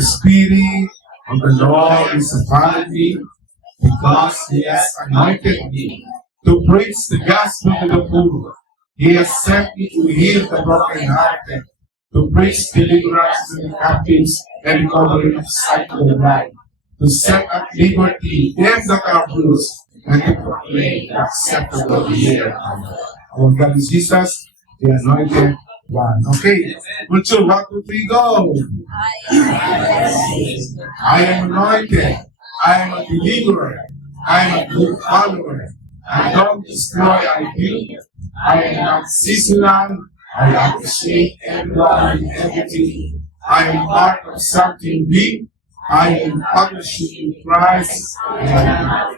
The Spirit of the Lord is upon me, because He has anointed me to preach the gospel to the poor. He has sent me to heal the brokenhearted, to preach deliverance to the captives and recovery of sight to the blind, to set at liberty them that are bruised, and to proclaim the acceptable year. Our God is Jesus, the anointed one. Okay, 1, 2, 3, go. I am anointed. I am a deliverer. I am a good follower. I don't destroy, I build. I am not seasonal. I appreciate everyone and everything. I am part of something big. I am partnership in Christ. Amen.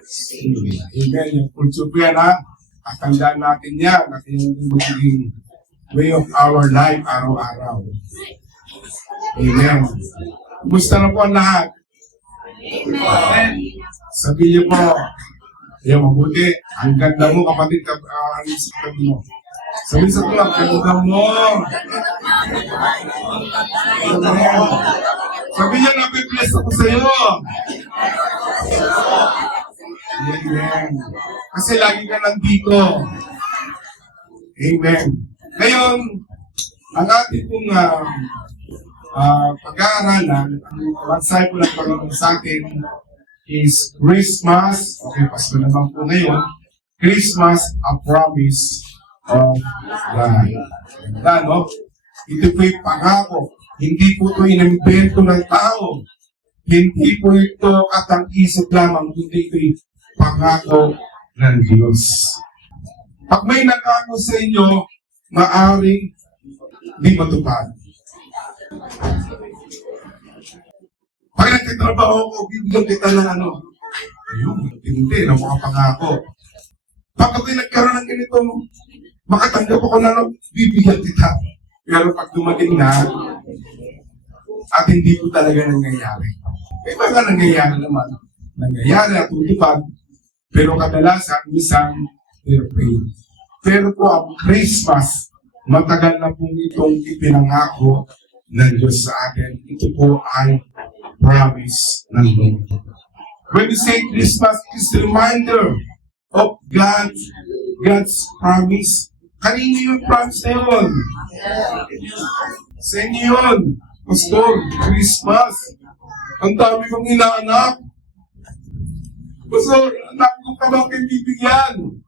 Yung kulture po yan, ha? At tandaan natin yan at yung magiging way of our life araw-araw. Amen. Kumusta na po ang lahat? Amen. Sabihin niyo po, mabuti. Ang ganda mo, kapatid, ang isip mo. Sabihin sa tulad, ganda mo. Amen. Sabihin niyo, nabibless ako sa iyo. Amen. Kasi lagi ka nandito. Amen. Ngayon, ang ating pong pag-aaralan, ang website po ng Panginoon sa atin is Christmas. Okay, Pasko naman po ngayon. Christmas, a promise of God. No? Ito po'y pangako. Hindi po ito inimbento ng tao. Hindi po ito katang-isip lamang, kundi ito'y pangako ng Diyos. Pag may nangako sa inyo, maaring di matupad. Pag nagtatrabaho ko, bibigyan kita ng ayun, hindi, na mga pangako. Pag ako'y nagkaroon ng ganito, makatanggap ako na bibigyan kita. Pero pag dumating na, at hindi po talaga nangyayari. May mga nangyayari naman. Nangyayari at tutupad, pero kadalasan, isang airplane. Pero po ang Christmas, matagal na po itong ipinangako ng Diyos sa atin. Ito po ay promise ng Lord. When we say Christmas, it's a reminder of God's promise. Kanino yung promise na yun? Sa inyo yun. Pastor, Christmas. Ang dami kong inaanak. Pastor, anak ko ka bang bibigyan?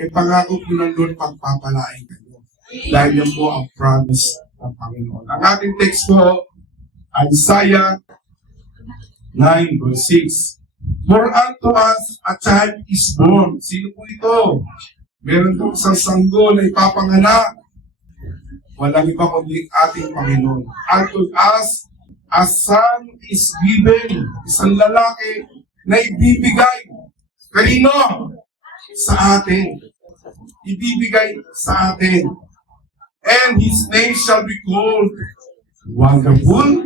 Pangako po ng Lord, pagpapalain kayo. Dahil yan po ang promise ng Panginoon. Ang ating text po, Isaiah 9 verse 6. For unto us a child is born. Sino po ito? Meron po isang sanggol na ipapanganak. Walang iba kundi ating Panginoon. Unto us a son is given. Isang lalaki na ibibigay. Kanino? Sa atin. Ibibigay sa atin. And His name shall be called Wonderful,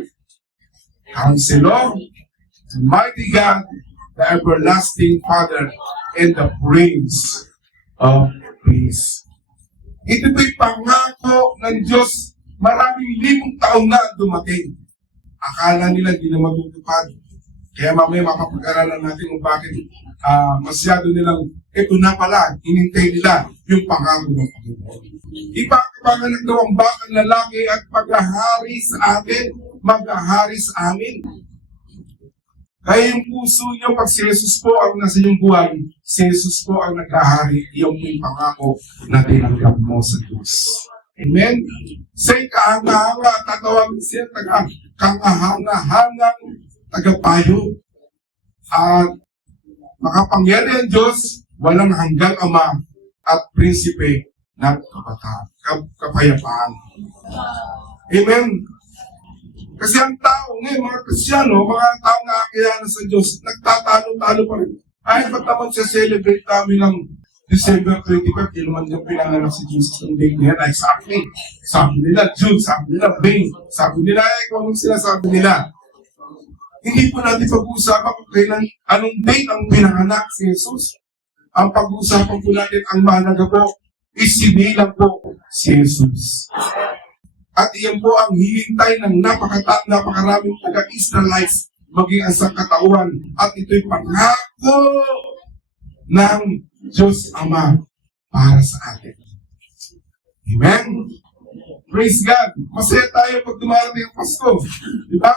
Counselor, the Mighty God, the Everlasting Father, and the Prince of Peace. Ito po'y pangako ng Diyos. Maraming libong taon na dumating. Akala nila hindi na matutupad. Kaya mamaya makapag-aralan natin kung bakit masyado nilang ito na pala, inintay nila yung pangako ng Panginoon. Ipapanganak daw ang bakang lalaki at paghahari sa atin, maghahari sa amin. Kaya yung puso niyo, pag si Jesus po ang nasa iyong buhay, si Jesus po ang naghahari, yung pangako na tinanggap mo sa Diyos. Amen? Say kahanga-hanga, tatawagin siya, kahanga-hangang tagapayo. At makapangyarihan Diyos, walang hanggang Ama at prinsipe ng kapayapaan. Amen? Kasi ang tao ngayon, mga Kristyano, mga tao na akiyanan sa Diyos, nagtatalo-talo pa rin. Ay, ba't naman siya celebrate kami ng December 25, yun naman yung pinanganak si Jesus ng day na yan. Exactly. Sabi nila June, sabi nila May, sabi nila, kung anong sinasabi nila. Hindi po natin pag-uusapan kung kailan, anong date ang pinanganak si Jesus. Ang pag-uusapan po natin, ang mahalaga po, isinilang po si Jesus. At iyan po ang hinintay ng napakaraming taga-Israelites maging ang sangkatauhan. At ito'y pangako ng Diyos Ama para sa atin. Amen? Praise God! Masaya tayo pag dumarating ang Pasko. Di ba?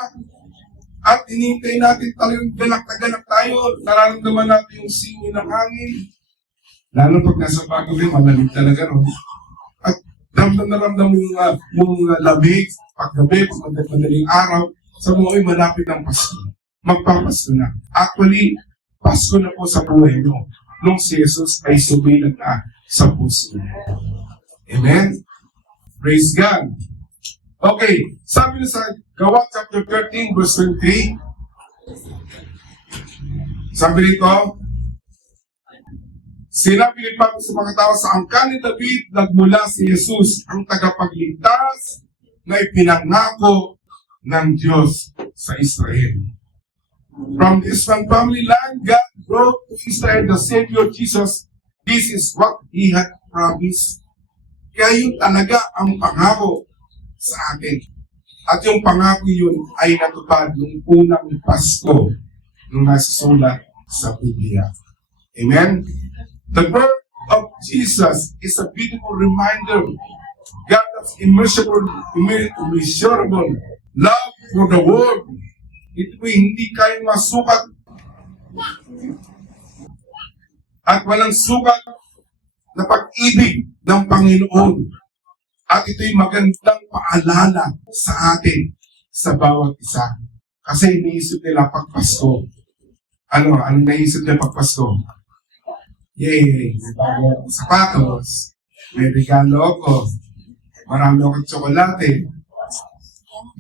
At hinihintay natin talagang ganak na ganak tayo. Nararamdaman natin yung singin ng hangin. Lalo pag nasa bago rin, malamig talaga, no? At ramdam na ramdam mo yung lamig, paggabi, pag madaling araw, sa mga malapit ng Pasko. Magpapasko na. Actually, Pasko na po sa buhay nyo nung si Jesus ay sumilang na sa puso. Amen? Praise God! Okay, sabi na sa Gawa chapter 13, verse 23, sabi dito, sinabi ni Pablo sa mga tao, sa angkan ni David, nagmula si Jesus, ang tagapagligtas na ipinangako ng Diyos sa Israel. From this one family line, God brought to Israel the Savior Jesus. This is what He had promised. Kaya yun talaga ang pangako sa atin. At yung pangako yun ay natupad ng unang Pasko nung nasusulat sa Biblia. Amen? The birth of Jesus is a beautiful reminder God's immeasurable love for the world. Ito ay hindi kayang masukat at walang sukat na pag-ibig ng Panginoon. At ito'y magandang paalala sa atin sa bawat isa. Kasi iniisip nila pag Pasko. Anong naisip nila pag Pasko? Yay! May bago akong sapatos. May regalo ako. Marami akong tsokolate.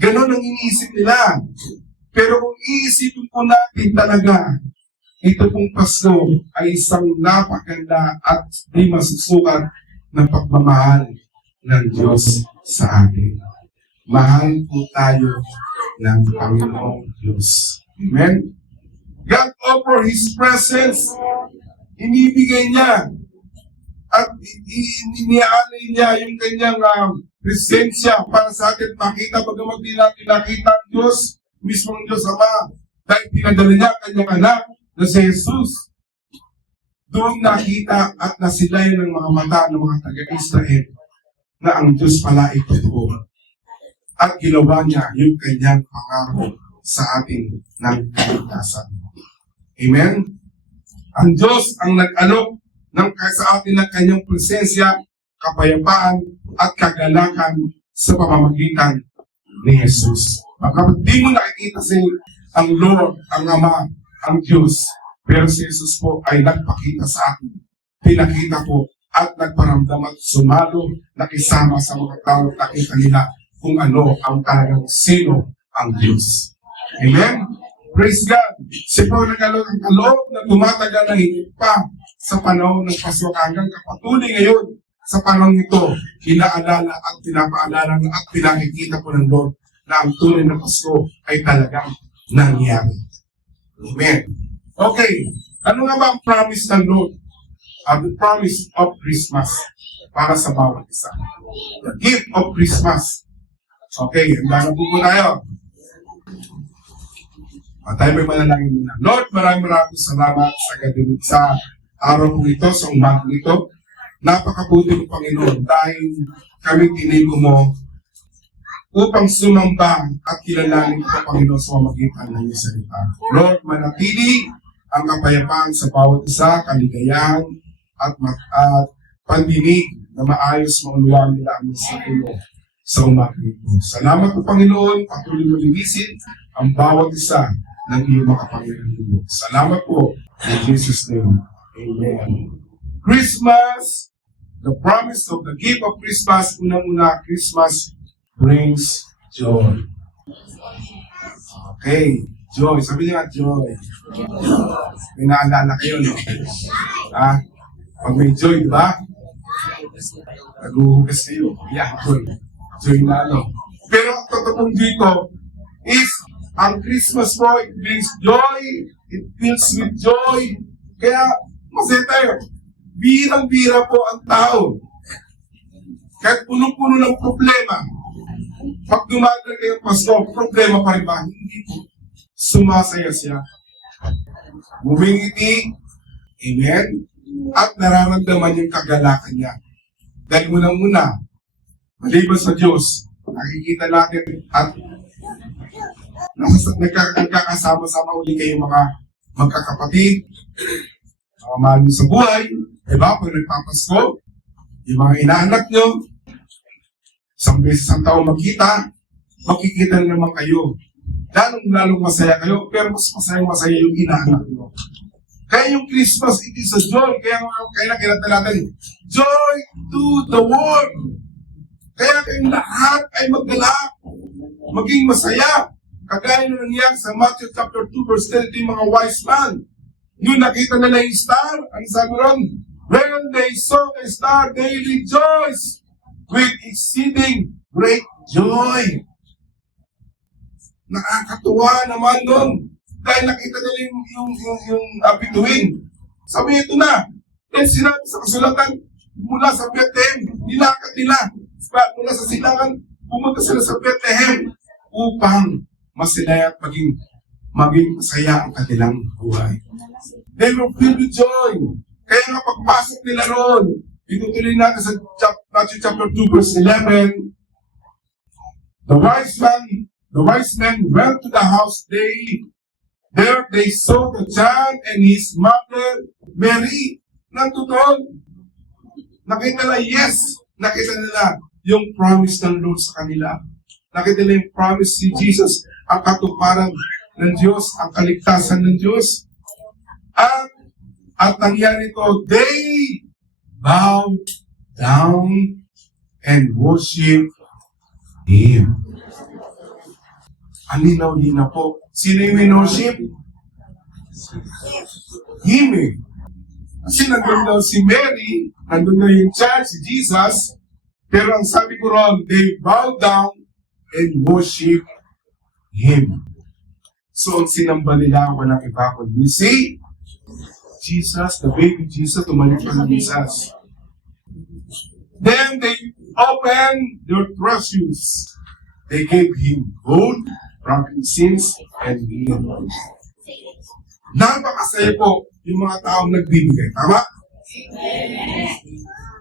Ganon ang iniisip nila. Pero kung iisipin po natin talaga, ito pong Pasko ay isang napaganda at di masusukat ng pagmamahal ng Diyos sa atin. Mahal po tayo ng Panginoong Diyos. Amen? God offer His presence. Inibigay niya at iniaalay niya yung kanyang presensya para sa atin makita. Bagamat di natin nakita ang Diyos, mismong Diyos Ama, dahil pinadala niya kanyang anak na si Jesus. Doon nakita at nasilay ng mga mata ng mga taga-Israel na ang Diyos pala ay totoo. At ginawa niya yung kanyang pangako sa atin ng kaligtasan. Amen? Ang Diyos ang nag-alok sa atin ng kanyang presensya, kapayapaan, at kagalakan sa pamamagitan ni Jesus. Kapag di mo nakikita ang Lord, ang Ama, ang Diyos, pero si Jesus po ay nagpakita sa atin. Pinakita po at nagparamdam at sumalo, nakisama sa mga tao, nakita nila kung ano ang talagang sino ang Diyos. Amen? Praise God! Si Paul nag-alok ang kaloob na tumatagal na higit pa sa panahon ng Pasko hanggang kapatuloy ngayon sa panahon ito, inaalala at pinapaalala at pinakikita po ng Lord na ang tunay na Pasko ay talagang nangyari. Amen. Okay, ano nga ba ang promise ng Lord? The promise of Christmas para sa bawat isa. The gift of Christmas. Okay, handa na po tayo. Tayo may manalangin muna. Lord, maraming salamat sa gabi sa araw po ito, sa umagang ito. Napakabuti ng Panginoon dahil kami tinigo mo upang sumamba at kilalanin ko, Panginoon, sa pamamagitan ng iyong salita. Lord, manatili ang kapayapaan sa bawat isa, kaligayahan at pandinig na maayos maunawaan nila ang mensahe mo sa umagang ito. Salamat po, Panginoon, patuloy mo linisin ang bawat isa ng iyong makapangyarihan. Salamat po in Jesus' name. Amen. Christmas, the promise of the gift of Christmas, unang-una, Christmas brings joy. Okay, joy. Sabi niya, joy. May naalala kayo, no? Pag may joy, di ba? Nag-uhugas kayo. Yeah, joy. Joy na, no? Pero ang totoong dito is, ang Christmas po, it brings joy, it fills with joy. Kaya, masaya tayo. Birang-bira po ang tao. Kahit punong-puno ng problema, Pag dumagal kayo, Pasko, problema pa rin ba? Hindi po. Sumasaya siya. Bumingiti, amen, at nararamdaman yung kagalakan niya. Dahil muna, maliban sa Diyos, nakikita natin at nagkakasama-sama uli kayo mga magkakapatid, mga mahal nyo sa buhay, diba? Pag nagpapasko, yung mga inaanak nyo, isang beses ang taon makikita na naman kayo. Lalong masaya kayo, pero mas masaya yung inaanak nyo. Kaya yung Christmas, it is a joy. Kaya kinata natin, joy to the world. Kaya kayong lahat ay magdala, maging masaya. Kagaya na nangyari sa Matthew chapter 2, verse 10, ito yung mga wise man. Yung nakita nila yung star, ang sabi ron, when they saw the star, they rejoiced with exceeding great joy. Nakakatuwa naman doon. Dahil nakita nila yung bituin. Sabi ito na. Then sinabi sa kasulatan, mula sa Bethlehem, nilakad nila. Mula sa silangan, pumunta sila sa Bethlehem upang masilaya at maging masaya ang kanilang buhay. They were filled with joy. Kaya nga pagpasok nila roon, itutuloy natin sa Matthew chapter 2 verse 11, The wise men went to the house. There they saw the child and his mother Mary. Nandoon. Nakita nila yung promise ng Lord sa kanila. Nakita nila yung promise si Jesus, ang katuparan ng Diyos, ang kaligtasan ng Diyos. At nangyari ito, they bowed down and worship Him. Ang linaw-linaw po. Sino yung worship? Him eh. Kasi nandun daw si Mary, nandun daw yung child, si Jesus, pero ang sabi ko ron, they bowed down and worship Him. So ang sinamba nila, walang iba kundi si Jesus, the baby Jesus, tumalit pa ng Jesus. Then they opened their treasures. They gave Him gold, frankincense, and myrrh. Napakasaya po yung mga taong nagbibigay. Tama?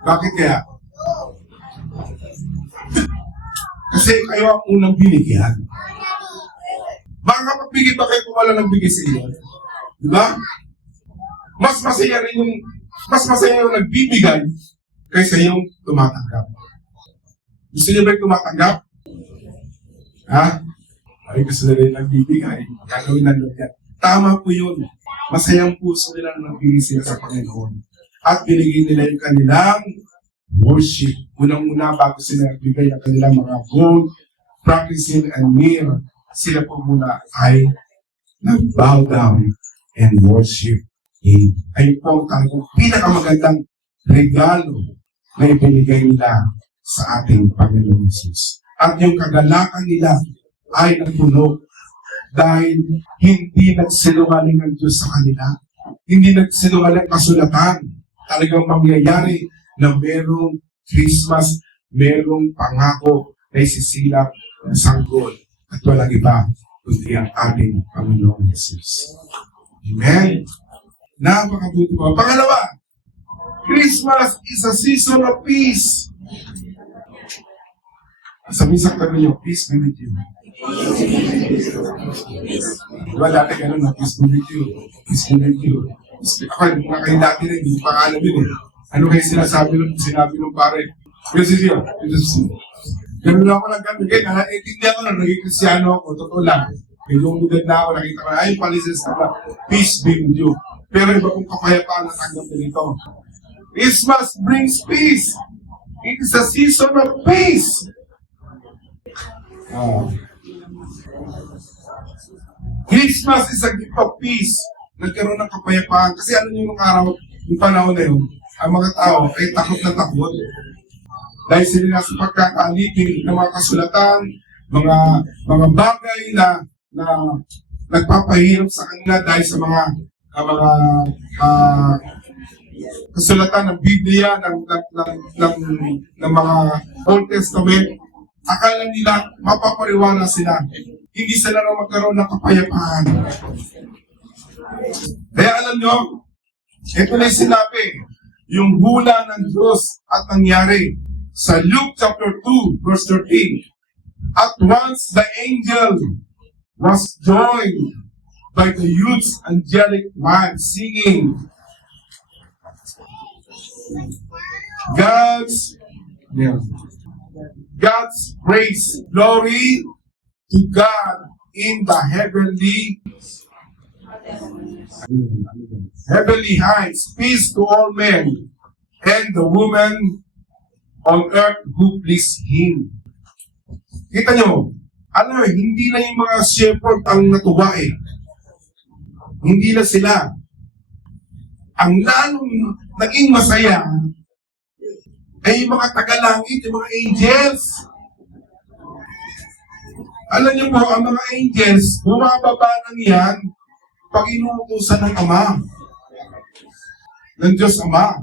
Bakit kaya? Kasi kayo ang unang binigyan. Baka magbigay ba kayo kung wala nang bigay sa inyo? Di ba? Mas masaya yung nagbibigay kaysa yung tumatanggap. Gusto niyo ba yung tumatanggap? Ha? Ay, gusto nila yung nagbibigay. Gagawin na lang yan. Tama po yun. Masayang puso nila na nagbigay sila sa Panginoon. At binigay nila yung kanilang worship. Unang-una bago sila nagbigay ang kanilang mga gold, frankincense, and myrrh, sila po muna ay nag-bow down and worship Him. Ay po talagang pinakamagandang regalo na ibinigay nila sa ating Panginoon Jesus. At yung kagalakan nila ay napuno dahil hindi nagsinungaling ang Diyos sa kanila. Hindi nagsinungaling kasulatan. Talagang mangyayari na merong Christmas, merong pangako na isisilap na sanggol at walang iba kundi ang ating Panginoong Jesus. Amen? Napakabuti po. Pangalawa, Christmas is a season of peace. Sabi sa tabi niyo, peace be with you. Diba dati ganun na, peace be with you. Peace be with you. Ako, mga kayo dati na, hindi pa alam yun eh. Ano kayo sinasabi nung pare? Kasi siya, ganun lang ako nagkamit. Kaya naiintindihan ko na, naging Kristyano ako, totoo lang. Yung edad na ako, nakita ko na, ay, palisis na, peace be with you. Pero iba kong kapayapaan na tanggap nito. Christmas brings peace. It is a season of peace. Christmas is a gift of peace. Nagkaroon ng kapayapaan. Kasi ano yung araw, yung panahon na yun, ang mga tao ay takot na takot. Dahil sila sa pagkakaalipin ng mga kasulatan, mga bagay na nagpapahirap sa kanila dahil sa mga kasulatan ng Biblia, ng mga Old Testament. akala nila mapapariwara sila. Hindi sila na magkaroon ng kapayapaan. Kaya alam nyo, ito na yung sinabi, yung hula ng Diyos at nangyari sa Luke chapter 2, verse 13. At once the angel was joined by the youth's angelic one singing God's praise, glory to God in the heavenly heights, peace to all men, and the woman on earth who please Him. Kita nyo, alam mo, hindi na yung mga shepherd ang natuwa eh. Hindi na sila. Ang lalong naging masaya ay yung mga tagalangit, yung mga angels. Alam niyo po, ang mga angels, bumababa lang yan pag inuutusan ng Ama, ng Diyos Ama.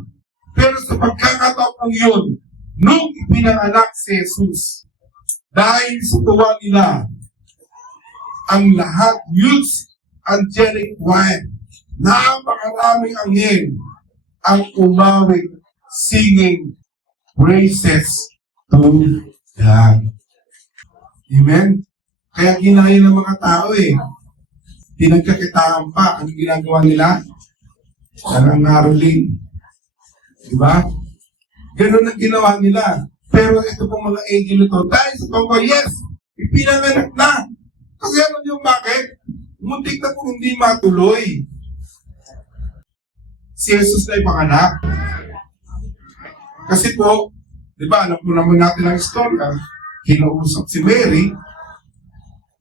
Pero sa pagkakataon yun, nung ipinanganak si Jesus, dahil sa tuwa nila, ang lahat, youths, angelic one, napakaraming anghel ang umawit, singing praises to God. Amen? Kaya ginaya ng mga tao eh. Pinagkakitaan pa. Ang ginagawa nila? Nangangaroling. Diba? Ganun ang ginawa nila. Pero ito pong mga angel ito, dahil sa tungkol, yes, ipinanganak na. Kasi ano yung bakit? Muntik na kung hindi matuloy. Si Jesus na ipanganak. Kasi po, di ba, alam po naman natin ang istorya, kinausap si Mary,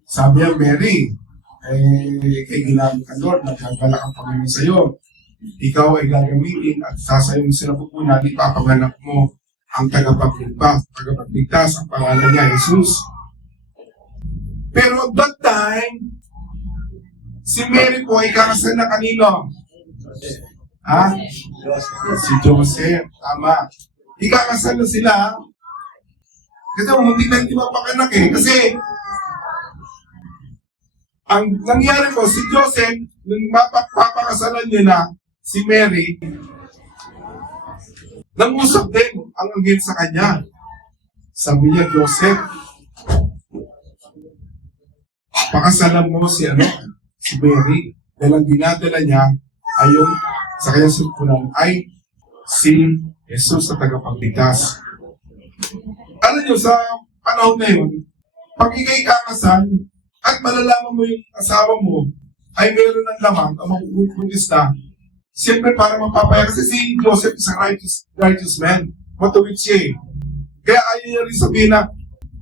sabi niya, Mary, kay ginamit ka Lord, nagkagala ang Panginoon sa iyo. Ikaw ay gagamitin at sasayong sinapupunan, ipapanganak mo ang tagapagligtas, ang pangalan niya, Jesus. Pero at that time, si Mary po ay kakasal na kanino? Ha? Si Joseph. Tama. Ikakasal na sila. Kasi muntik na hindi mapanganak eh. Kasi, ang nangyari po, si Joseph, nung mapapakasalan niya na si Mary, nangusap din ang anghel sa kanya. Sabi niya, Joseph, pakasalan mo si Mary, dahil ang dinadala niya ay yung sa kanyang sumpunan ay si Jesus na tagapagligtas. Alam niyo, sa panahon na yun, pag ikay kakasal at malalaman mo yung asawa mo ay meron ng laman o magbubugis na, siyempre para mapapaya. Kasi si Joseph is a righteous man. Matuwid siya eh. Kaya ayaw niya rin sabihin na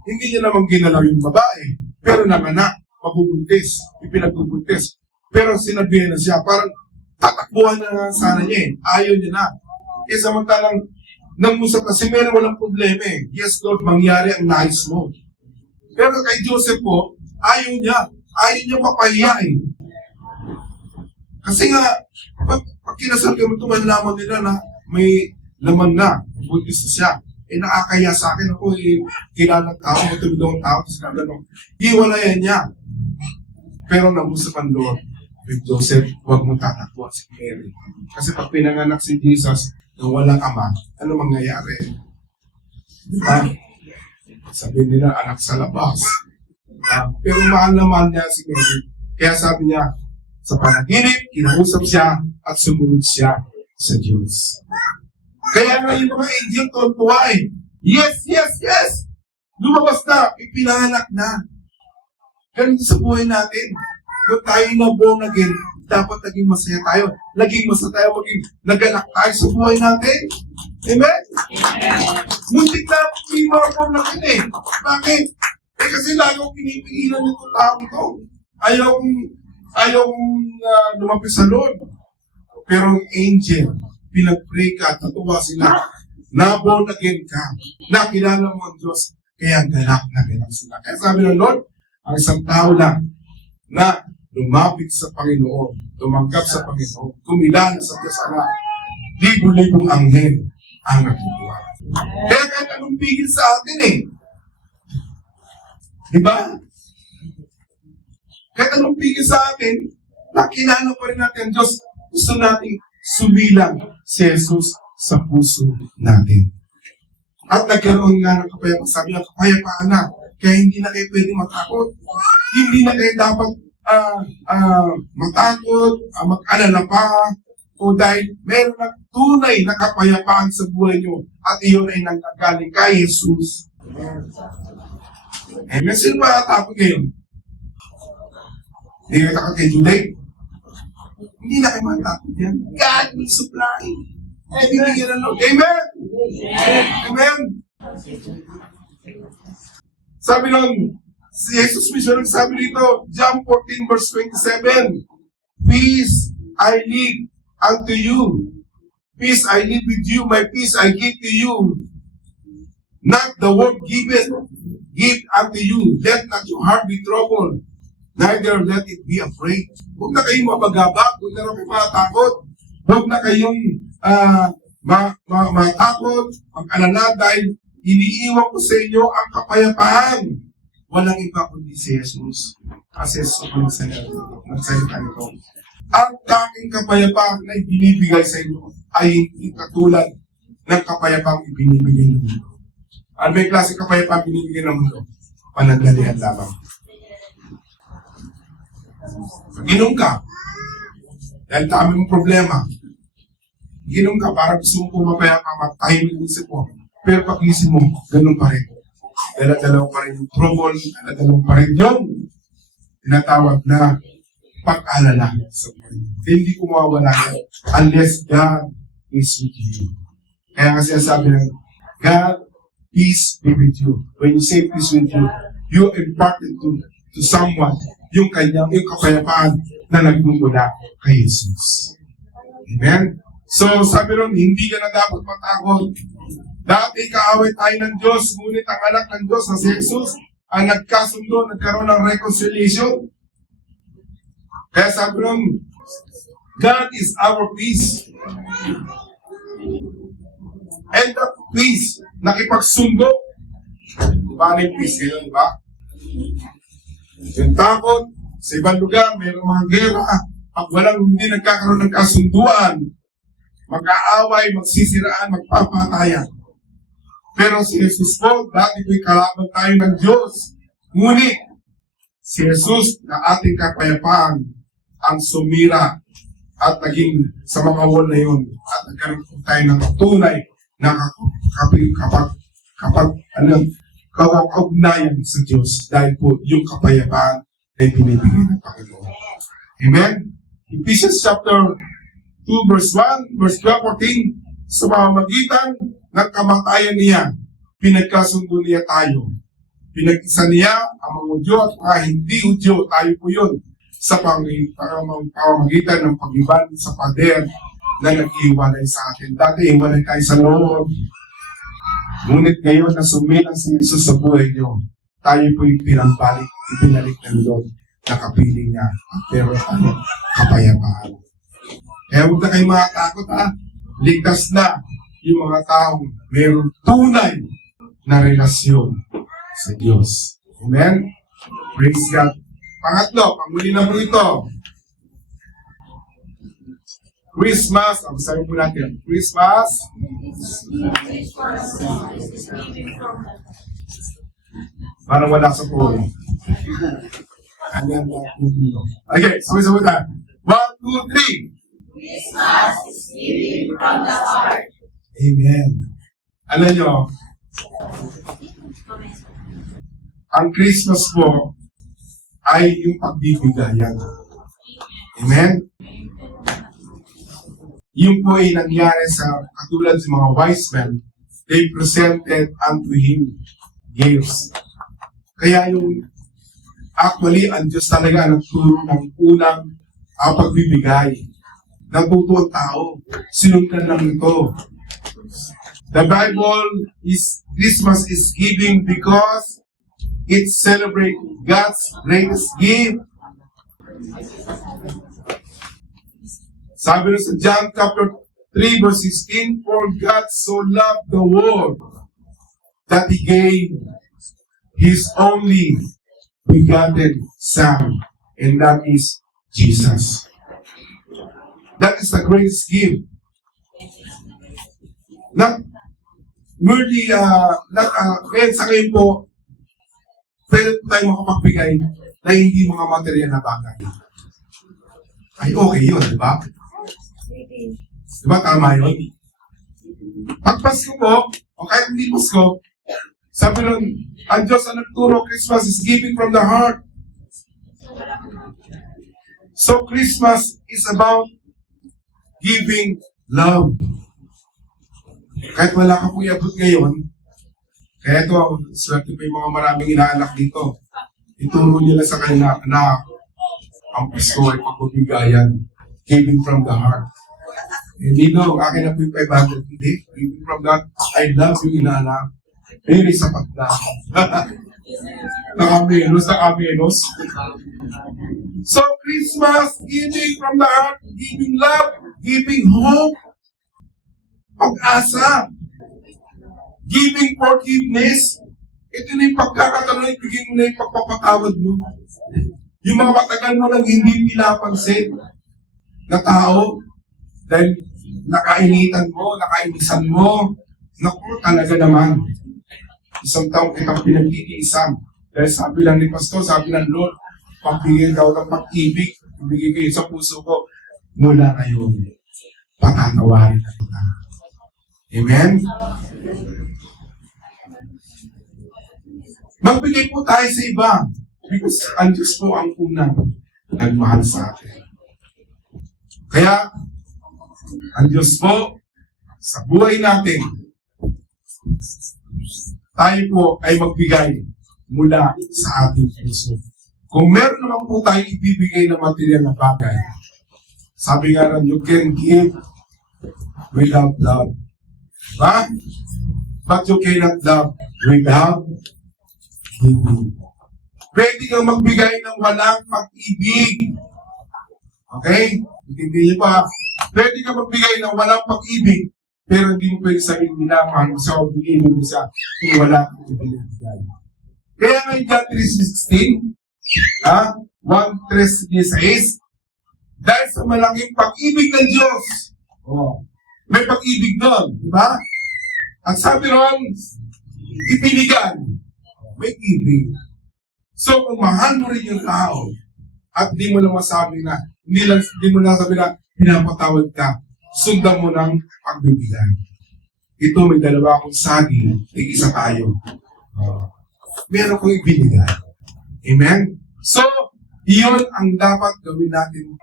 hindi niya naman ginalaw yung babae. Pero nanganak, mabubuntis, ipinagbubuntis. Pero sinabihan na siya, parang tatakbuhan na nga sana niya eh. Ayaw niya na. Eh samantalang nangusap na si Mary, walang problema eh. Yes Lord, mangyari ang nais mo. Pero kay Joseph po, ayaw niya. Ayaw niya mapahiya eh. Kasi nga, pag kinasal kami, tumalaman nila na may laman na, buntis na siya. Eh nakakaya sa akin ako eh, kilalang tao, matulong tao, kasi na gano'n. Hiwalayan niya. Pero nangusap ang Lord with Joseph, huwag mong tatakbuhan si Mary. Kasi pag pinanganak si Jesus na walang ama, ano mangyayari? Diba? Sabi nila, anak sa labas. Pero mahal na mahal niya si Mary. Kaya sabi niya, sa panaginip, kinausap siya at sumunod siya sa Diyos. Kaya nga yung mga angel tuwa eh. Yes, yes, yes! Lumabas na, ipinanganak na. Ganun sa buhay natin. Kung tayo na born again, dapat naging masaya tayo. Naging masaya tayo, maging nagalak tayo sa buhay natin. Amen? Muntik na may mga born again eh. Bakit? Eh kasi lalo pinipigilan nito tao to. Ayaw lumapit sa Lord. Pero ang angel, pinag-pray ka, tatuwa sila. Na born again ka. Nakilala mo ang Diyos. Kaya galak na galak sila. Kaya sabi ng Lord, ang isang tao lang na lumapit sa Panginoon, tumanggap sa Panginoon, kumilala sa Diyos Ama, libo-libong anghel ang natutuwa. Kaya kahit anong pigil sa atin eh. Di ba? Kahit anong pigil sa atin, nakilala pa rin natin ang Diyos. Gusto nating sumilang si Jesus sa puso natin. At nagkaroon nga ng kapayapaan. Sabi ng kapayapaan na, kaya hindi na kayo pwedeng matakot. Hindi na kayo dapat matakot, mag-alala pa, o dahil meron na tunay na kapayapaan sa buhay nyo at iyon ay nanggagaling kay Jesus. Amen. Sino ba takot ngayon? Hindi kayo takot kay Juday? Hindi na kayo matakot yan. God will supply. Eh, bibigyan ng Lord. Amen! Amen! Sabi nun, si Jesus mismo nagsabi dito, John 14 verse 27, Peace I leave unto you. Peace I leave with you. My peace I give to you. Not the world giveth, give unto you. Let not your heart be troubled. Neither let it be afraid. Huwag na kayong mabagabag. Huwag na kayong matakot. Huwag na kayong matakot, mag-alala dahil iniiwan ko sa inyo ang kapayapaan. Walang iba kundi si Jesus. Kasi Jesus ang nagsalita nito. Ang taking kapayapaan na ibinibigay sa inyo ay hindi katulad ng kapayapang ibinibigay ng mundo. Ano may klase kapayapang binibigay ng mundo? Panandalihan lamang. Ginom ka. Dahil dami mong problema. Ginom ka para gusto mong pumapayapa, matahimik ang isip mo. Pero pag-isip mo, ganun pa rin. Dala-dalaw pa rin yung trouble, dala-dalaw pa rin yung tinatawag na pag-alala sa buhay. Hindi ko mawawala yan unless God is with you. Kaya kasi sabi ng God, peace be with you. When you say peace with you, you imparted to someone yung kapayapaan na nagmumula kay Jesus. Amen? So, sabi ron, hindi ka na dapat matakot. Dati kaaway tayo ng Diyos, ngunit ang anak ng Diyos na si Jesus ang nagkasundo, nagkaroon ng reconciliation. Kaya sabi ron, God is our peace. And that peace, nakipagsundo. Diba na yung peace ngayon, diba? Yung takot, sa ibang lugar, mayroong mga gera. Pag walang hindi nagkakaroon ng kasunduan, mag-aaway, magsisiraan, magpapatayan. Pero si Jesus po, dati ko'y kalaban tayo ng Diyos. Ngunit, si Jesus na ating kapayapaan ang sumira at naging sa mga wall na yun at nagkaroon po tayo ng tunay na kaugnayan sa Diyos dahil po yung kapayapaan ay binibigay ng Panginoon. Amen? Ephesians chapter 2 verse 1, verse 12, 14, sa pamamagitan ng kamatayan niya, pinagkasundo niya tayo. Pinag-isa niya ang mga Hudyo at mga hindi Hudyo, tayo po yun, sa pamamagitan ng pag-iban sa pader na nag-iwalay sa atin. Dati, iwalay tayo sa loob. Ngunit ngayon na sumilang si Jesus sa buhay niyo, tayo po yung ipinalik ng Lord na kapiling niya. Pero ano, kapayapaan. Kaya huwag na kayo makatakot ha. Ligtas na yung mga taong mayroong tunay na relasyon sa Diyos. Amen? Praise God. Pangatlo, panghuli na po ito. Christmas, ang sabi po natin, Christmas. Parang wala sa po. Okay, sabi-sabi na. 1, 2, 3. Christmas is giving from the heart. Amen. Alam nyo, ang Christmas po ay yung pagbibigayan. Amen? Yung po ay nangyari sa katulad sa mga wise men, they presented unto him gifts. Kaya yung actually, ang Diyos talaga nagturo ng unang pagbibigay. Natuto ang tao. Sinundan lang ito. The Bible is, Christmas is giving because it celebrates God's greatest gift. Sabi rin sa John chapter 3 verse 16, For God so loved the world that He gave His only begotten Son, and that is Jesus. That is the greatest gift. Not merely, ngayon sa ngayon po, pwede po tayo makapagbigay na hindi mga material na bagay. Ay, okay yun, di ba? Di ba tama yun? Pag Pasko po, o kahit hindi Pasko, sabi nun, ang Diyos ang nagturo, Christmas is giving from the heart. So Christmas is about giving love. Kahit wala ka po iabot ngayon, kaya ito, swerte pa yung mga maraming inaanak dito. Ituro nila sa kanila na ang Pasko ay pagpabigayan, giving from the heart. Hindi no, akin na po yung 500. Hindi, giving from that, I love you, inaanak. Very sapat na. Nakamenos. So, Christmas, giving from the heart, giving love, giving hope, pag-asa, giving forgiveness. Ito na yung pagkakatanong, ibigay mo na yung pagpapatawad mo. Yung mga matagal mo lang hindi pinapansin na tao, dahil nakainitan mo, nakainisan mo, naku, talaga naman. Isang taong kitang pinagtitiisan. Dahil sabi lang ni Pastor, sabi ng Lord, pagbigay daw ng pag-ibig, ibigay kayo sa puso ko, mula ngayon, patatawarin na kita. Amen? Magbigay po tayo sa iba because ang Diyos po ang unang nagmahal sa atin. Kaya, ang Diyos po, sa buhay natin, tayo po ay magbigay mula sa ating puso. Kung meron naman po tayo ibibigay na material na bagay, sabi nga rin, you can give without love. Diba? But you cannot love without giving. Pwede kang magbigay ng walang pag-ibig. Okay? Hindi niyo pa. Pwede kang magbigay ng walang pag-ibig, pero hindi mo pwede sabihin minamahal mo siya o bigyan mo siya kung wala kang ibigay. Kaya ngayon John 3:16, 1:3 dahil sa malaking pag-ibig ng Diyos, may pag-ibig doon, di ba? At sabi ron, ibinigan, may ibig. So, kung mahal mo rin yung tao, at di mo lang masabi na, di mo lang sabi na, pinapatawad ka, sundan mo ng pagbibigay. Ito, may dalawa akong saging, isa tayo. Meron kong ibinigay. Amen? So, iyon ang dapat gawin natin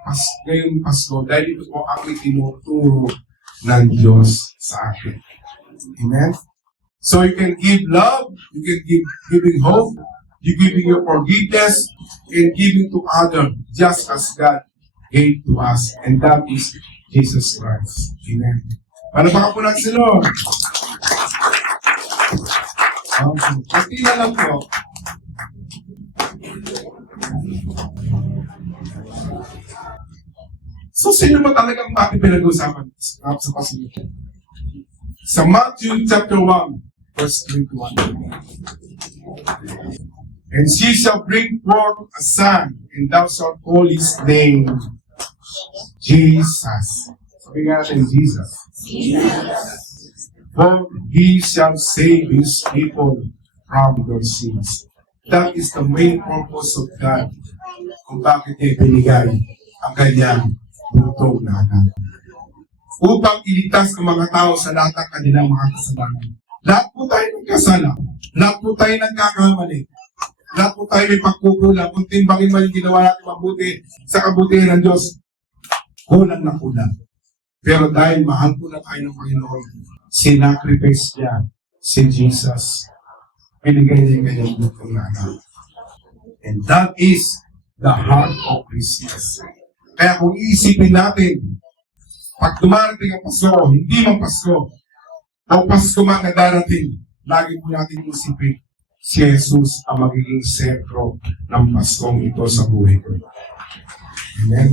ngayong Pasko dahil ito po ang itinuturo ng Diyos sa akin. Amen? So, you can give love, you can give giving hope, you giving your forgiveness, and giving to others just as God gave to us. And that is Jesus Christ. Amen. Palapakan po natin si Lord. Okay. Pati na lang po. So, sino ba talagang bakit pinag-usapan sa pasilyo? Sa Matthew chapter 1, verse 21. And she shall bring forth a son, and thou shalt call his name Jesus. Sabi nga natin, Jesus. For he shall save his people from their sins. That is the main purpose of God kung bakit niya binigay ang kanyang butong na anak. Upang iligtas ang mga tao sa lahat ng kanilang mga kasalanan. Lahat po tayo nagkasala. Lahat po tayo nagkakamali. Lahat po tayo may pagkukulang. Kung timbangin man yung ginawa natin mabuti sa kabutihan ng Diyos, kulang na kulang. Pero dahil mahal po na tayo ng Panginoon, sinacrifice niya si Jesus. Pinigay niya yung kanyang butong na anak. And that is the heart of Christmas. Kaya kung iisipin natin, pag dumarating ang Pasko, hindi man Pasko, o Pasko man na darating, lagi po natin isipin, si Jesus ang magiging sentro ng Paskong ito sa buhay ko. Amen?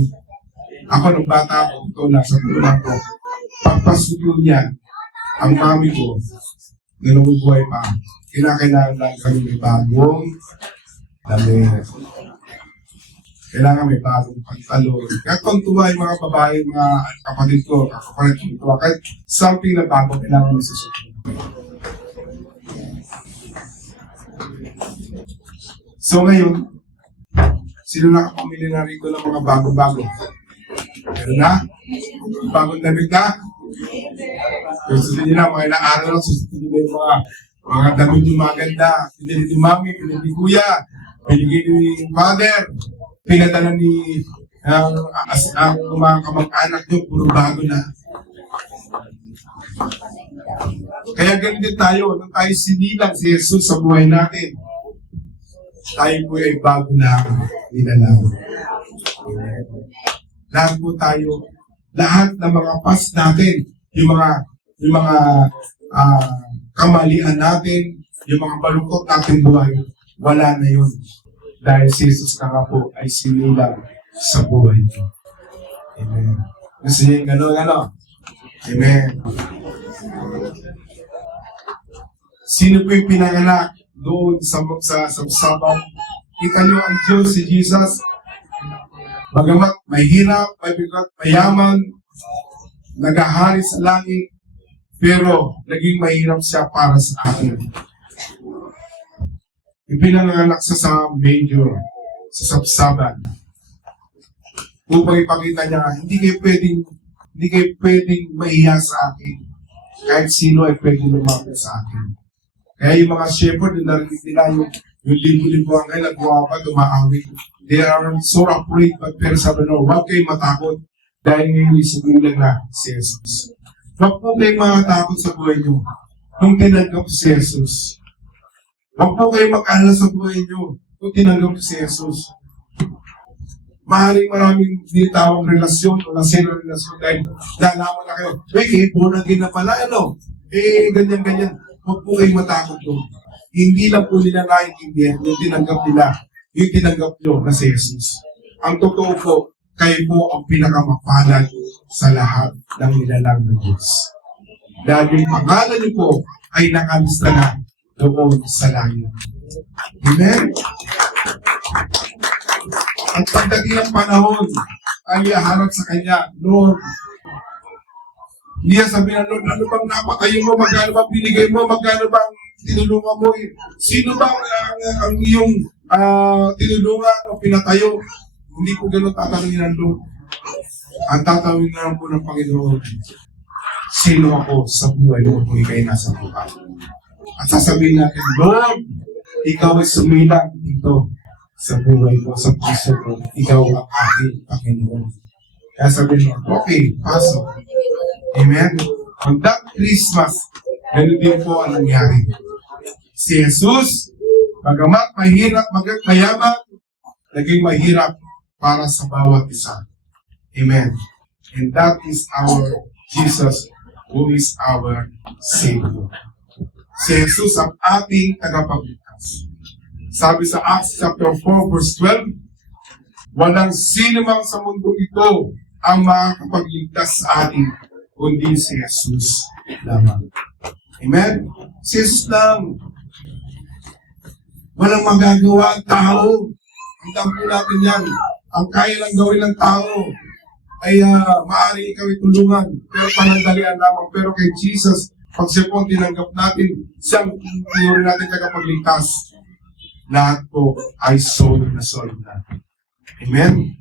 Ako nung bata ako, ito nasa tulad ko, pagpasuko niya, ang mami ko, na nabubuhay pa, kinakailangan lang kami may bagong damit. Kailangan may bagong pantalon. Kaya kung tuwa yung mga babae, mga kapatid ko, kahit something na bago, kailangan may susunod. So ngayon, sino nakapamili na rito ng mga bago-bago? Meron na? Bagong damit na? Susunod nyo na, mga ilang araw lang, susunod nyo yung mga damit yung maganda. Pinili ni mami, pinili ni kuya, pinili ni father, pinadala ni ang mga kamag-anak nyo, puro bago na. Kaya ganun din tayo, nung tayo sinilang si Jesus sa buhay natin, tayo po ay bago na nilalang. Lahat po tayo, lahat ng mga past natin, yung mga kamalian natin, yung mga balukot natin buhay, wala na yun. Dahil si Jesus na nga po ay sinilang sa buhay ko. Amen. Gusto niyo yung gano'n? Amen. Sino po yung pinanganak doon sa sabaw? Kita niyo ang Diyos, si Jesus. Bagamat mahirap, mabigat, mayaman, nagahari sa langit, pero naging mahirap siya para sa akin. Ipinanganak siya sa major, sa sabsaban. Upang ipakita niya, hindi kayo pwedeng mahiya sa akin. Kahit sino ay pwedeng lumapit sa akin. Kaya yung mga shepherd, narinig nila yung libo-libo ang kailan, guwapa, dumaawit. They are so afraid, but pero sabi no, huwag kayong matakot dahil ngayon isinilang na si Jesus. Huwag po kayong matakot sa buhay niyo kung tinanggap si Jesus. Huwag po kayong mag-alala sa buhay niyo kung tinanggap si Jesus. Maraming dinitawang relasyon o nasira relasyon dahil nalaman na kayo, kayo born again na pala, ganyan-ganyan. Huwag po kayong matakot doon. Hindi lang po nila naiintindihan yung tinanggap nyo na si Jesus. Ang totoo po, kayo po ang pinakamapalad sa lahat ng nilalang ng Diyos. Dahil yung pangalan nyo po ay nakalista na doon sa langit. Amen? At pagdating ng panahon, ay iharap sa Kanya, Lord, hindi sabihin na, Lord, ano bang napatayo mo, magkano bang binigay mo, magkano bang tinulungan mo, sino ba ang iyong tinulungan o pinatayo? Hindi po ganun tatanungin ng Lord. Ang tatanungin na po ng Panginoon, sino ako sa buhay mo kung ikaw'y nasa buhay? At sasabihin natin, Lord, ikaw ay sumilang dito sa buhay ko, sa puso ko. Ikaw ang aking Panginoon. Kaya sabihin mo, okay, pasok. Amen? On that Christmas, ganun din po ang nangyari. Si Jesus, bagamat mahirap, bagamat mayaman, naging mahirap para sa bawat isa. Amen. And that is our Jesus, who is our Savior. Si Jesus ang ating tagapagligtas. Sabi sa Acts chapter 4, verse 12, walang sino mang sa mundo ito ang makakapagligtas sa atin, kundi si Jesus lamang. Amen? Si Jesus lang. Walang magagawa ang tao. Ang po natin yan. Ang kaya lang gawin ng tao ay maaari ikaw itulungan, pero panandalian lamang. Pero kay Jesus, pag siya po tinanggap natin, siyang tinuri natin tagapagligtas, lahat po ay solid na solid na. Amen?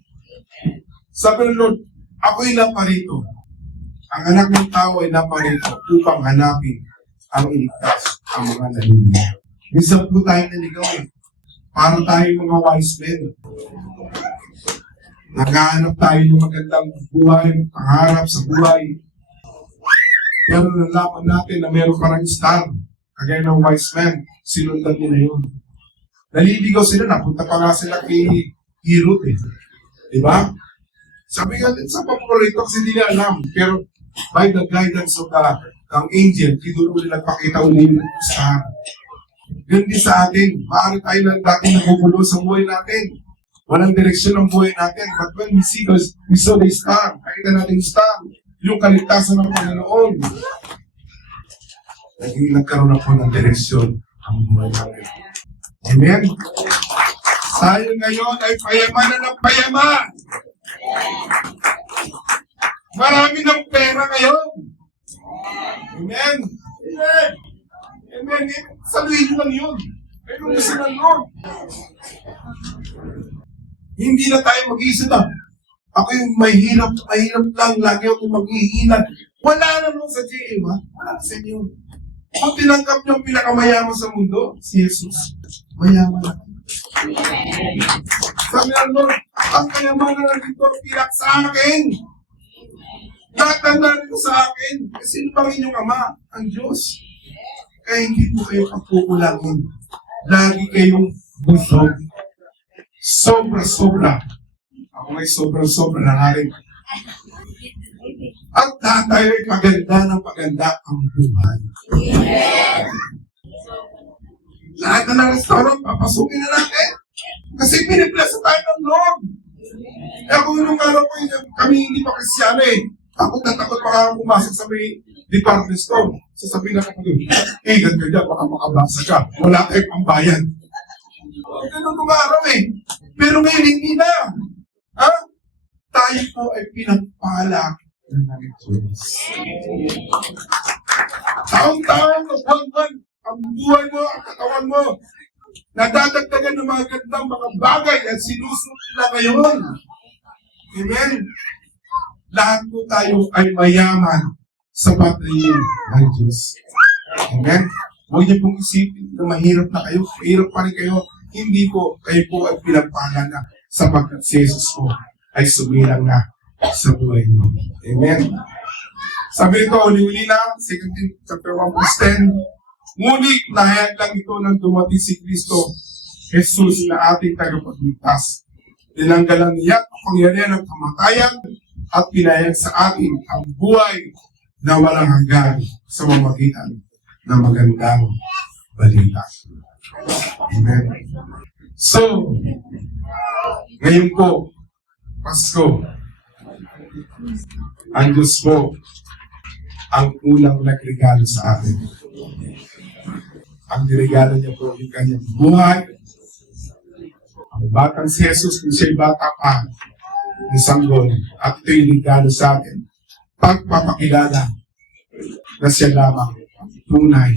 Sabi ng Lord, ako'y naparito. Ang anak ng tao ay naparito upang hanapin ang iligtas, ang mga naliligaw. Minsan po tayo naligaw eh. Para tayo mga wise men. Naghahanap tayo ng magandang buhay, pangarap sa buhay. Pero nalaman natin na meron parang star. Kagaya ng wise men, sinundan nila yun. Naliligaw sila, napunta pa nga sila kay Herod eh. Diba? Sabi nga din sa paborito kasi hindi nila alam. Pero by the guidance of ng angel, doon ulit nagpakita ulit yung star. Ganun din sa atin. Maaari tayo lang dati nagugulo sa buhay natin. Walang direksyon ng buhay natin. But when we saw the star, nakita natin yung star, yung kaligtasan ng Panginoon. Nagkaroon na po ng direksyon ang buhay natin. Amen? Tayo ngayon ay payamanan ng payaman. Marami ng pera ngayon. Amen. Amen. Amen. Sabihin nyo lang yun. Ayun gusto ng Lord. Hindi na tayo mag-iisa na. Ako yung mahirap lang. Lagi ako maghihinan. Wala naman sa GM, ha? Wala sa inyo. Kung tinanggap niyo ang pinakamayaman sa mundo, si Jesus, mayaman na. Sabi ng Lord, ang kayamanan na dito, pilak sa akin. Tatanda nito sa akin. Kasi sino bang inyong Ama? Ang Diyos. Kaya hindi po kayo pagkukulangin. Lagi kayong busog. Sobra-sobra. Ako ngay sobra-sobra na rin. At lahat tayo ay paganda ng paganda ang buhay. Lahat na ng restaurant, papasukin na natin. Kasi piniplasa tayo ng Lord. Eh ako nung araw ko, kami hindi pa Kristyano eh. Takot na takot baka pumasok sa may department store. Sasabihin na ako doon, ganyan ka dyan, baka makabasa ka. Wala tayong pambayan. Ganun nung araw eh. Pero ngayon hindi na. Ha? Tayo po ay pinagpala ng Diyos. Taon-taon, buwan-buwan, ang buhay mo, ang katawan mo, nadadagdagan ng mga gandang mga bagay at sinusunod na ngayon. Amen? Lahat po tayo ay mayaman sa patayin ng Diyos. Amen? Huwag niyo pong isipin na mahirap na kayo. Mahirap pa rin kayo. Hindi po, kayo po ay pinagpala na sapagkat si Jesus po ay sumilang na sa buhay niyo. Amen? Sabi nito, uli-uli na, 2 Timothy chapter 1 verse 10, ngunit nahayag lang ito nang dumating si Kristo, Jesus na ating tagapagligtas. Tinanggalan niya ang pangyarihan ng kamatayan at pinayag sa atin ang buhay na walang hanggan sa mamagitan ng magandang balita. Amen. So, ngayon po, Pasko, ang Diyos po ang unang nagregalo sa atin. Ang niregalo niya po yung kanyang buhay. Ang batang si Jesus, kung siya'y bata pa, ng sanggol, at ito yung regalo sa atin. Pagpapakilala na siya lamang tunay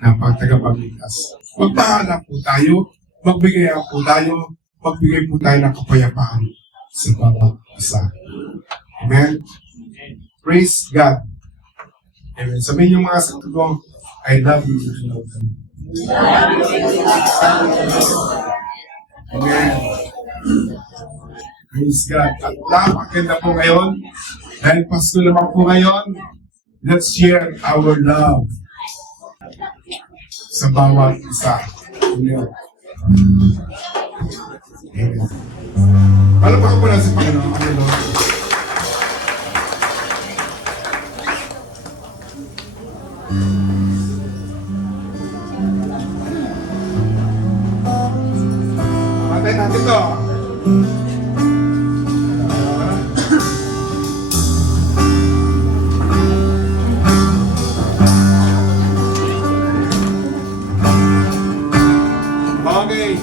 na pagtagapagligtas. Magpahala po tayo, magbigay po tayo, magbigay po tayo ng kapayapaan sa bawat isa. Amen? Praise God. Amen. Sabihin niyo mga santo, I love you. I love you. Amen. Praise God. At napakaganda po ngayon. Dahil Pasko naman po ngayon, let's share our love sa bawat isa. Amen. Amen. Palapakan po natin sa Panginoon. Ang Lord. Matay natin to. Okay.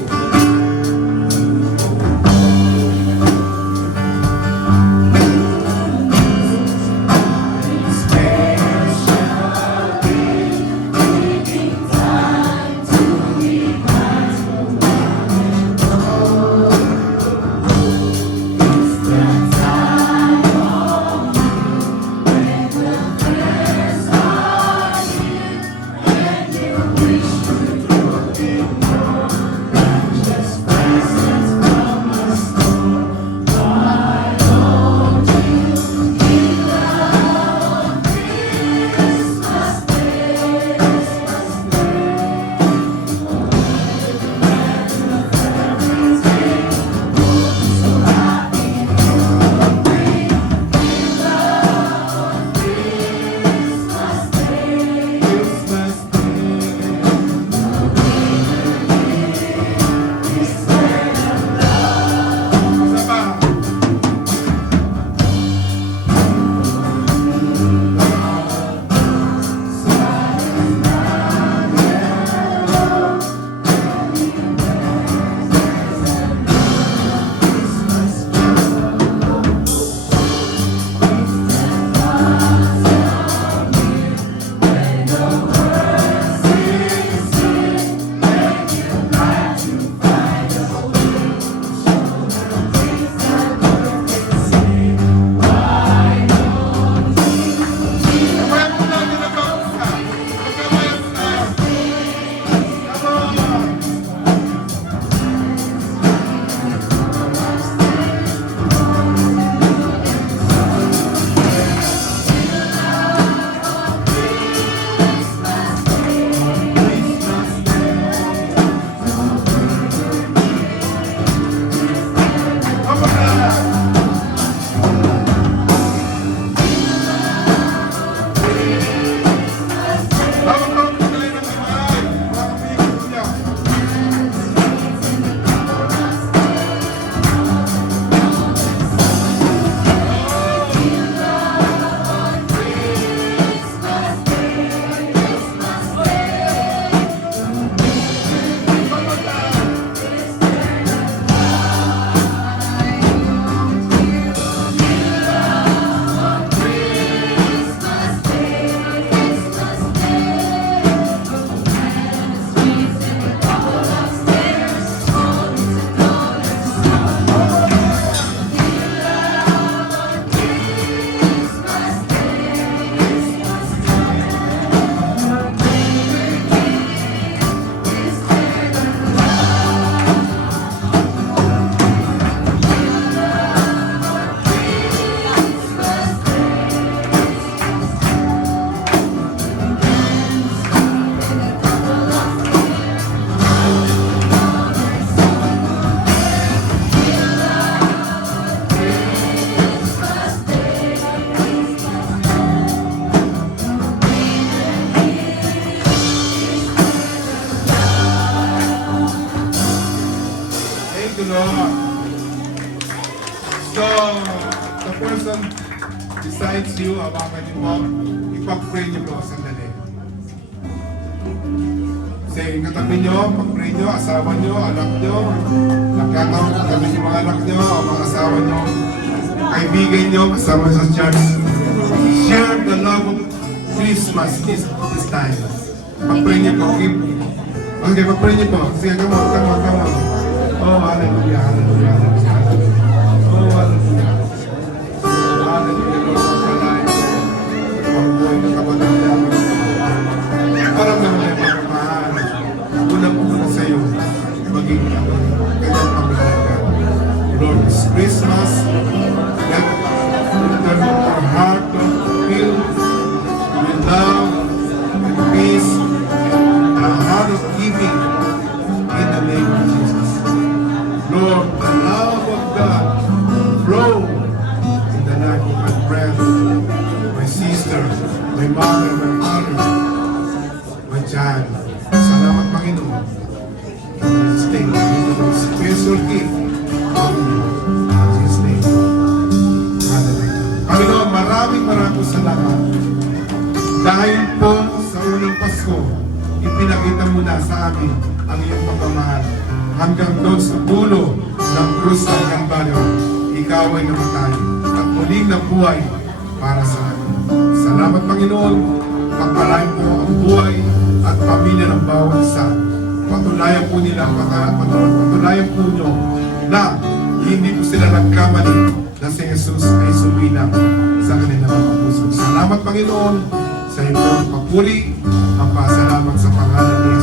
the person besides you, hawakan niyo po, ipag-pray niyo po sandali. Say, katabi niyo, pag-pray niyo, asawa niyo, anak niyo, nagkataon, katabi niyo mga anak niyo, mga asawa niyo, kaibigan niyo, kasama sa church. Share the love of Christmas this time. Pag-pray niyo po, okay, pag-pray niyo po. Sige, come on. Oh, hallelujah, hallelujah, hallelujah. Oh, hallelujah. Hallelujah, Lord, pagpalain ko. Ang buhay ng kapatid namin. Parang naman yung pagmamahal. Unang-una sa iyo, maging kanyang pamilya. Lord, this Christmas, let our heart fill with love and peace and a heart of giving in the name of Jesus. Lord, the love of God flow in the life of my friend, my sister, my mother, my father, my child. Salamat, Panginoon. Jesus' name, special gift from you. Jesus' name. Hallelujah. Panginoon, maraming salamat. Dahil po sa unang Pasko, ipinakita mo na sa amin ang iyong pagmamahal. Hanggang doon sa dulo ng krus ng Kalbaryo, ikaw ay namatay at muling nabuhay para sa amin. Salamat, Panginoon. Pagpalain po ang buhay at pamilya ng bawat isa. Patunayan po nila, patunayan po nyo na hindi po sila nagkamali na si Jesus ay sumilang sa kanilang mga puso. Salamat, Panginoon, sa iyong papuri, ang pasalamat sa pangalan ni